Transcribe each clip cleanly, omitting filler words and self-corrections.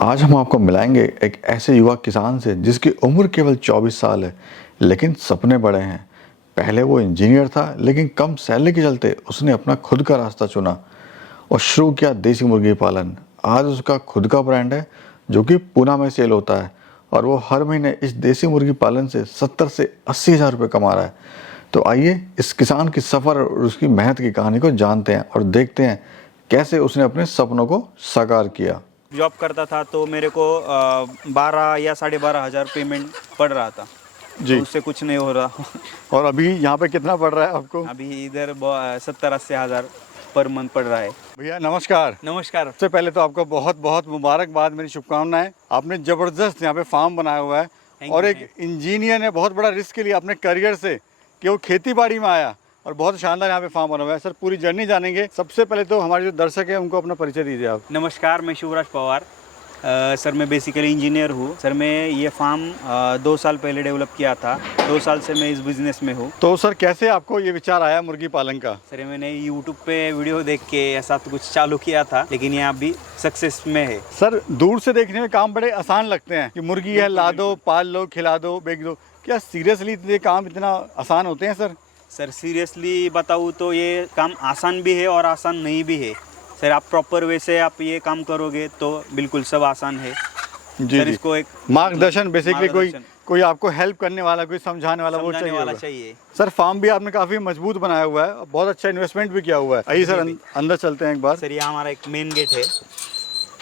आज हम आपको मिलाएंगे एक ऐसे युवा किसान से जिसकी उम्र केवल 24 साल है, लेकिन सपने बड़े हैं। पहले वो इंजीनियर था, लेकिन कम सैलरी के चलते उसने अपना खुद का रास्ता चुना और शुरू किया देसी मुर्गी पालन। आज उसका खुद का ब्रांड है जो कि पूना में सेल होता है और वो हर महीने इस देसी मुर्गी पालन से 70 से 80 हज़ार रुपये कमा रहा है। तो आइए इस किसान की सफ़र और उसकी मेहनत की कहानी को जानते हैं और देखते हैं कैसे उसने अपने सपनों को साकार किया। जॉब करता था तो मेरे को 12 या 12,500 पेमेंट पड़ रहा था। जी। तो उससे कुछ नहीं हो रहा। और अभी यहाँ पे कितना पड़ रहा है आपको? अभी इधर 70-80 हज़ार पर मंथ पड़ रहा है। भैया नमस्कार। नमस्कार। सबसे पहले तो आपको बहुत बहुत मुबारकबाद, मेरी शुभकामनाएं। आपने ज़बरदस्त यहाँ पे फार्म बनाया हुआ है और एक इंजीनियर ने बहुत बड़ा रिस्क लिया अपने करियर से कि वो खेती बाड़ी में आया और बहुत शानदार यहाँ पे फार्म बना हुआ है। सर पूरी जर्नी जानेंगे। सबसे पहले तो हमारे जो दर्शक हैं उनको अपना परिचय दीजिए आप। नमस्कार, मैं शिवराज पवार। सर मैं बेसिकली इंजीनियर हूँ। सर मैं ये फार्म 2 साल पहले डेवलप किया था। 2 साल से मैं इस बिज़नेस में हूँ। तो सर कैसे आपको ये विचार आया मुर्गी पालन का? सर मैंने यूट्यूब पे वीडियो देख के ऐसा तो कुछ चालू किया था, लेकिन ये अभी सक्सेस में है। सर दूर से देखने में काम बड़े आसान लगते हैं कि मुर्गी है, ला दो, पाल लो, खिला दो, बेच दो। क्या सीरियसली ये काम इतना आसान होते हैं सर? सर सीरियसली बताऊँ तो ये काम आसान भी है और आसान नहीं भी है। सर आप प्रॉपर वे से आप ये काम करोगे तो बिल्कुल सब आसान है। जी सर जी। इसको एक मार्गदर्शन बेसिकली कोई आपको हेल्प करने वाला, कोई समझाने वाला वो चाहिए। सर फार्म भी आपने काफी मजबूत बनाया हुआ है, बहुत अच्छा इन्वेस्टमेंट भी किया हुआ है। आइए सर अंदर चलते हैं एक बार। सर ये हमारा एक मेन गेट है।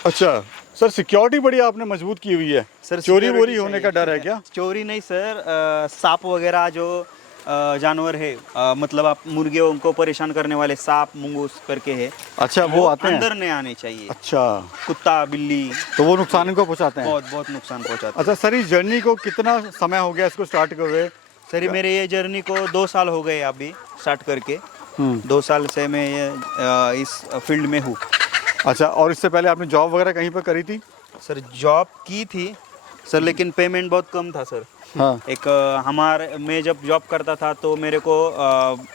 अच्छा सर, सिक्योरिटी बड़ी आपने मजबूत की हुई है। सर चोरी वोरी होने का डर है क्या? चोरी नहीं सर, सांप वगैरह जो जानवर है, मतलब आप मुर्गियों को परेशान करने वाले सांप मुंगूस करके है। अच्छा वो आते हैं अंदर नहीं आने चाहिए। अच्छा, कुत्ता बिल्ली तो वो नुकसान इनको पहुंचाते हैं? बहुत बहुत नुकसान पहुंचाते हैं। अच्छा सर, इस जर्नी को कितना समय हो गया इसको स्टार्ट कर हुए? सर मेरे ये जर्नी को 2 साल हो गए अभी स्टार्ट करके। 2 साल से मैं ये इस फील्ड में हूँ। अच्छा, और इससे पहले आपने जॉब वगैरह कहीं पर करी थी? सर जॉब की थी सर, लेकिन पेमेंट बहुत कम था सर। हाँ। मैं जब जॉब करता था तो मेरे को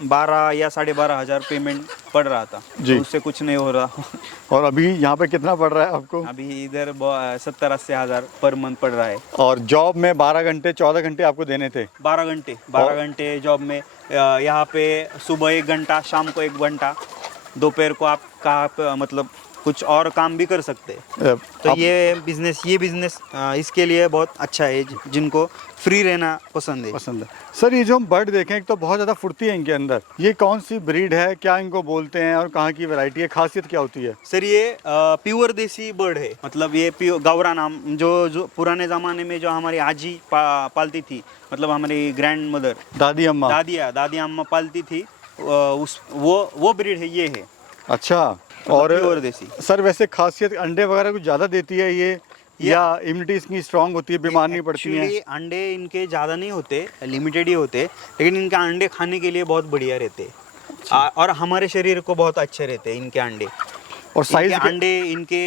12 या 12,500 पेमेंट पड़ रहा था। जी। तो उससे कुछ नहीं हो रहा। और अभी यहाँ पे कितना पड़ रहा है आपको? अभी इधर 70-80 हज़ार पर मंथ पड़ रहा है। और जॉब में 12 घंटे 14 घंटे आपको देने थे? 12 घंटे जॉब में। यहाँ पे सुबह 1 घंटा, शाम को 1 घंटा, दोपहर को आप कहाँ मतलब कुछ और काम भी कर सकते हैं। तो ये बिजनेस इसके लिए बहुत अच्छा है जिनको फ्री रहना पसंद है। सर ये जो हम बर्ड देखें, एक तो बहुत ज़्यादा फुर्ती है इनके अंदर। ये कौन सी ब्रीड है, क्या इनको बोलते हैं और कहाँ की वैरायटी है, खासियत क्या होती है? सर ये प्योर देसी बर्ड है। मतलब ये प्योर गौरा नाम जो पुराने ज़माने में जो हमारी आजी पालती थी, मतलब हमारी ग्रैंड मदर दादी अम्मा पालती थी, वो ब्रीड है, ये है। अच्छा, और प्योर देसी। सर वैसे खासियत अंडे वगैरह कुछ ज़्यादा देती है ये या इम्यूनिटी इसकी स्ट्रांग होती है, बीमार नहीं पड़ती है? अंडे इनके ज़्यादा नहीं होते, लिमिटेड ही होते, लेकिन इनके अंडे खाने के लिए बहुत बढ़िया रहते हैं। और हमारे शरीर को बहुत अच्छे रहते हैं इनके अंडे। और साइज अंडे इनके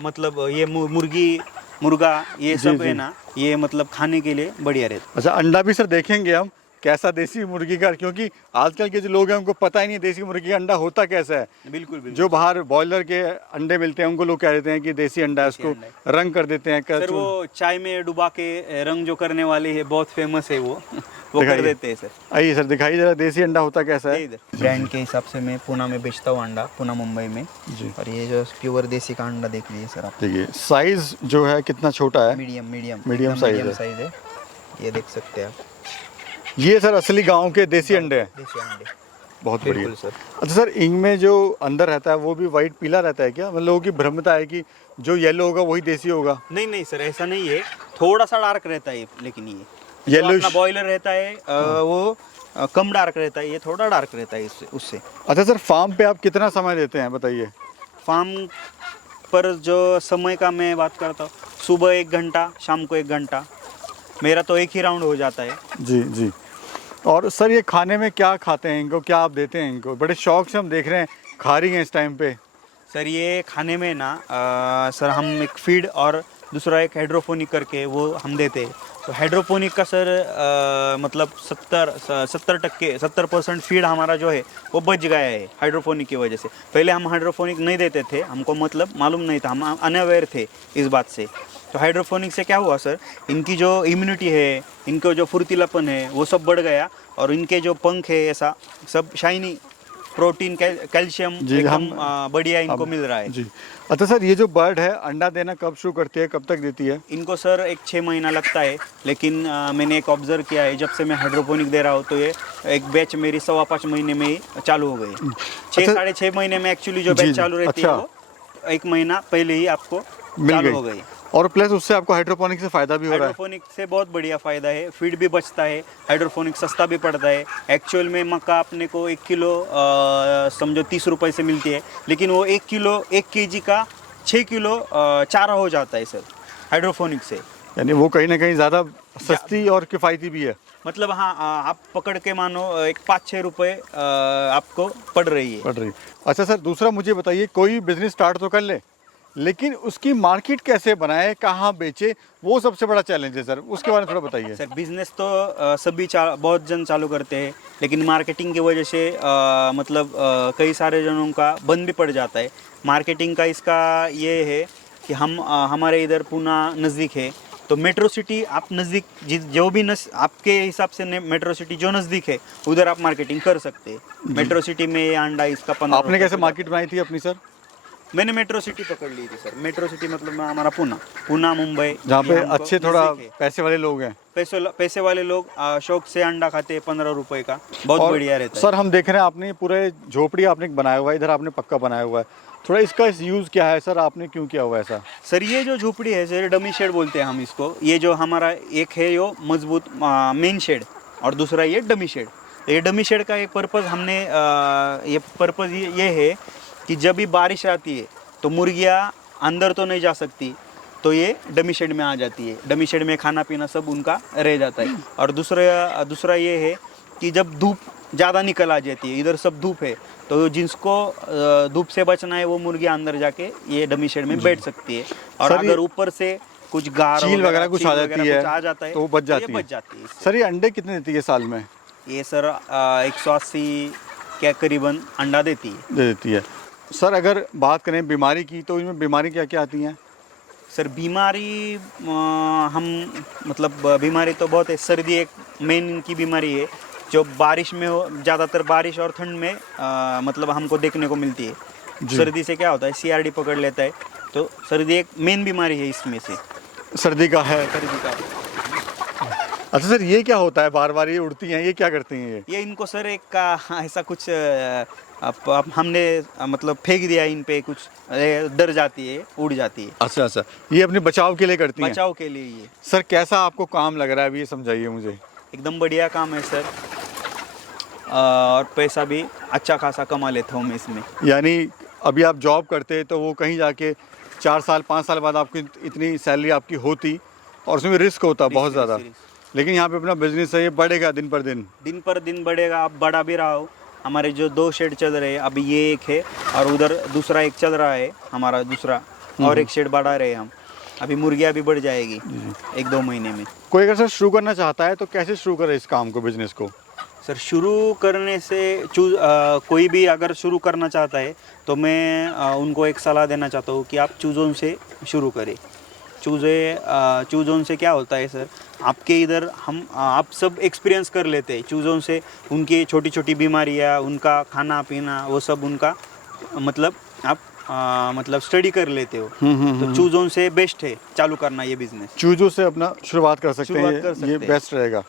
मतलब ये मुर्गा ये सब है ना, ये मतलब खाने के लिए बढ़िया रहता है। अच्छा, अंडा भी सर देखेंगे हम कैसा देसी मुर्गी का, क्योंकि आजकल के जो लोग हैं उनको पता ही नहीं देसी मुर्गी का अंडा होता कैसा है। बिल्कुल। जो बाहर बॉयलर के अंडे मिलते हैं उनको लोग कह देते हैं कि देसी अंडा है, उसको रंग कर देते हैं। सर वो चाय में डुबा के रंग जो करने वाले है, बहुत फेमस है वो कर देते हैं सर। आइए सर दिखाइए जरा देसी अंडा होता कैसा है। ब्रांड के हिसाब से मैं पुणे में बेचता हूँ अंडा, पुणे मुंबई में जी। और ये जो प्योर देसी का अंडा देख लीजिए सर आप। देखिए साइज जो है कितना छोटा है? मीडियम साइज है, ये देख सकते हैं आप। ये सर असली गांव के देसी अंडे हैं। देसी अंडे बहुत बढ़िया सर। अच्छा सर, इनमें जो अंदर रहता है वो भी वाइट पीला रहता है क्या? मतलब लोगों की भ्रमता है कि जो येलो होगा वही देसी होगा। नहीं सर, ऐसा नहीं है, थोड़ा सा डार्क रहता है, लेकिन ये येलो अपना बॉयलर रहता है वो कम डार्क रहता है, ये थोड़ा डार्क रहता है उससे। अच्छा सर, फार्म पे आप कितना समय देते हैं बताइए? फार्म पर जो समय का मैं बात करता हूँ, सुबह 1 घंटा, शाम को 1 घंटा, मेरा तो एक ही राउंड हो जाता है। जी। और सर ये खाने में क्या खाते हैं इनको, क्या आप देते हैं इनको? बड़े शौक से हम देख रहे हैं खा रही हैं इस टाइम पे। सर ये खाने में ना सर हम एक फीड और दूसरा एक हाइड्रोपोनिक करके वो हम देते हैं। तो हाइड्रोपोनिक का सर मतलब 70% फीड हमारा जो है वो बच गया है हाइड्रोपोनिक की वजह से। पहले हम हाइड्रोपोनिक नहीं देते थे, हमको मतलब मालूम नहीं था, हम अनअवेयर थे इस बात से। तो हाइड्रोपोनिक से क्या हुआ सर, इनकी जो इम्यूनिटी है, इनको जो फुर्तीलापन है वो सब बढ़ गया, और इनके जो पंख है ऐसा सब शाइनी, प्रोटीन कैल्शियम जी, एकदम हम बढ़िया इनको मिल रहा है। जी। अच्छा सर, ये जो बर्ड है अंडा देना कब शुरू करती है, कब तक देती है? इनको सर एक 6 महीना लगता है, लेकिन मैंने एक ऑब्जर्व किया है, जब से मैं हाइड्रोपोनिक दे रहा हूँ तो ये एक बैच मेरी 5.25 महीने में ही चालू हो गई। 6-6.5 महीने में एक्चुअली जो जी, बैच जी, चालू रहती अच्छा। है वो 1 महीना पहले ही आपको मिल चालू गई। हो गई। और प्लस उससे आपको हाइड्रोपोनिक से फ़ायदा भी हो रहा है। हाइड्रोपोनिक से बहुत बढ़िया फ़ायदा है, फीड भी बचता है, हाइड्रोपोनिक सस्ता भी पड़ता है। एक्चुअल में मक्का अपने को 1 किलो समझो 30 रुपए से मिलती है, लेकिन वो 1 केजी का 6 किलो चारा हो जाता है सर हाइड्रोपोनिक से। यानी वो कहीं ना कहीं ज़्यादा सस्ती और किफ़ायती भी है। मतलब हाँ, आप पकड़ के मानो एक 5-6 रुपए आपको पड़ रही है। पड़ रही। अच्छा सर, दूसरा मुझे बताइए, कोई बिजनेस स्टार्ट तो कर ले, लेकिन उसकी मार्केट कैसे बनाए, कहाँ बेचे, वो सबसे बड़ा चैलेंज है सर, उसके बारे में थोड़ा बताइए। सर बिजनेस तो सभी बहुत जन चालू करते हैं, लेकिन मार्केटिंग की वजह से मतलब कई सारे जनों का बंद भी पड़ जाता है। मार्केटिंग का इसका ये है कि हम हमारे इधर पूना नज़दीक है, तो मेट्रो सिटी आप नज़दीक जो भी आपके हिसाब से मेट्रो सिटी जो नज़दीक है उधर आप मार्केटिंग कर सकते हैं। मेट्रो सिटी में ये अंडा इसका 15 आपने कैसे मार्केट बनाई थी अपनी सर? मैंने मेट्रो सिटी पकड़ ली थी सर। मेट्रो सिटी मतलब हमारा पूना मुंबई, जहाँ पे ये हमको अच्छे थोड़ा नज़दीक है। पैसे वाले लोग हैं। पैसे वाले लोग शौक से अंडा खाते हैं 15 रुपए का, बहुत और बढ़िया रहता है। सर हम देख रहे हैं आपने पूरे झोपड़ी आपने बनाया हुआ है, इधर आपने पक्का बनाया हुआ है, थोड़ा इसका यूज़ क्या है सर, आपने क्यों किया हुआ है ऐसा? सर ये जो झोपड़ी है सर, डमी शेड बोलते हैं हम इसको। ये जो हमारा एक है यो मजबूत मेन शेड, और दूसरा ये डमी शेड। ये डमी शेड का एक पर्पज़ हमने ये पर्पज़ ये है कि जब भी बारिश आती है तो मुर्गियाँ अंदर तो नहीं जा सकती, तो ये डमी शेड में आ जाती है। डमी शेड में खाना पीना सब उनका रह जाता है। और दूसरा ये है कि जब धूप ज़्यादा निकल आ जाती है, इधर सब धूप है, तो जिसको धूप से बचना है वो मुर्गियाँ अंदर जाके ये डमी शेड में बैठ सकती है। और सर, अगर ऊपर से कुछ गार चील वगैरह कुछ चील आ जाती वगैरह है कुछ आ जाता है तो वो बच जाती है। इससे। सर ये अंडे कितने देती है साल में? ये सर 180 के करीबन अंडा देती है। दे देती है। सर अगर बात करें बीमारी की, तो इनमें बीमारी क्या क्या आती हैं? सर बीमारी हम मतलब बीमारी तो बहुत है। सर्दी एक मेन इनकी बीमारी है, जो बारिश में हो, ज़्यादातर बारिश और ठंड में मतलब हमको देखने को मिलती है। सर्दी से क्या होता है, CRD पकड़ लेता है, तो सर्दी एक मेन बीमारी है इसमें से। सर्दी का है। सर्दी का अच्छा सर, ये क्या होता है, बार बार ये उड़ती हैं, ये क्या करती हैं ये? ये इनको सर एक ऐसा कुछ आप हमने मतलब फेंक दिया इन पे कुछ, डर जाती है, उड़ जाती है। अच्छा अच्छा, ये अपने बचाव के लिए करती हैं? बचाव के लिए ये। सर कैसा आपको काम लग रहा है अभी, ये समझाइए मुझे। एकदम बढ़िया काम है सर, और पैसा भी अच्छा खासा कमा लेता हूँ मैं इसमें। यानी अभी आप जॉब करते तो वो कहीं जाके 4 साल 5 साल बाद आपकी इतनी सैलरी आपकी होती, और उसमें रिस्क होता बहुत ज़्यादा, लेकिन यहाँ पे अपना बिजनेस है, ये बढ़ेगा दिन पर दिन बढ़ेगा। आप बढ़ा भी रहा हो। हमारे जो 2 शेड चल रहे हैं, अभी ये एक है और उधर दूसरा एक चल रहा है हमारा दूसरा, और एक शेड बढ़ा रहे हैं हम। अभी मुर्गियाँ भी बढ़ जाएगी 1-2 महीने में। कोई अगर सर शुरू करना चाहता है तो कैसे शुरू करे इस काम को, बिजनेस को? सर शुरू करने से कोई भी अगर शुरू करना चाहता है तो मैं उनको एक सलाह देना चाहता हूँ कि आप चूज़ों से शुरू करें। चूज़ों से क्या होता है सर, आपके इधर आप सब एक्सपीरियंस कर लेते हैं चूज़ों से, उनकी छोटी छोटी बीमारियाँ, उनका खाना पीना, वो सब उनका मतलब आप मतलब स्टडी कर लेते हो। तो चूज़ों से बेस्ट है चालू करना ये बिजनेस। चूज़ों से अपना शुरुआत कर सकते हैं, ये हैं। बेस्ट रहेगा।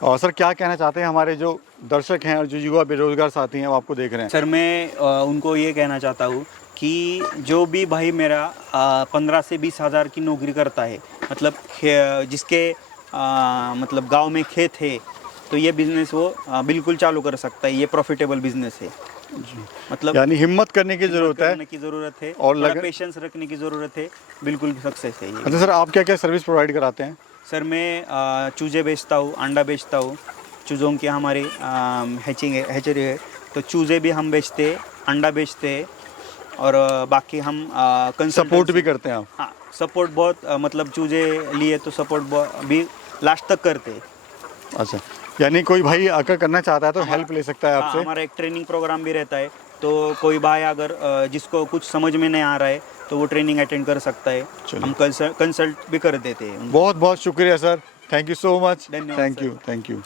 और सर क्या कहना चाहते हैं हमारे जो दर्शक हैं और जो युवा बेरोजगार साथी हैं वो आपको देख रहे हैं? सर मैं उनको ये कहना चाहता हूँ कि जो भी भाई मेरा 15 से 20 हज़ार की नौकरी करता है, मतलब जिसके मतलब गांव में खेत है, तो ये बिज़नेस वो बिल्कुल चालू कर सकता है। ये प्रॉफिटेबल बिज़नेस है। मतलब यानी हिम्मत करने की ज़रूरत है और और पेशेंस रखने की ज़रूरत है। बिल्कुल सक्सेस है ये। अच्छा सर, आप क्या क्या सर्विस प्रोवाइड कराते हैं? सर मैं चूज़े बेचता हूँ, अंडा बेचता हूँ। चूज़ों की हमारी हैचरी है, तो चूज़े भी हम बेचते हैं, अंडा बेचते हैं, और बाकी हम सपोर्ट भी करते हैं आप? हाँ, सपोर्ट बहुत मतलब चूजे लिए तो सपोर्ट भी लास्ट तक करते हैं। अच्छा, यानी कोई भाई आकर करना चाहता है तो हेल्प ले सकता है हाँ, आपसे? हमारा एक ट्रेनिंग प्रोग्राम भी रहता है, तो कोई भाई अगर जिसको कुछ समझ में नहीं आ रहा है तो वो ट्रेनिंग अटेंड कर सकता है। चलिए। हम कंसल्ट भी कर देते हैं। बहुत बहुत शुक्रिया sir, thank you so much. धन्यवाद thank sir. You, thank you.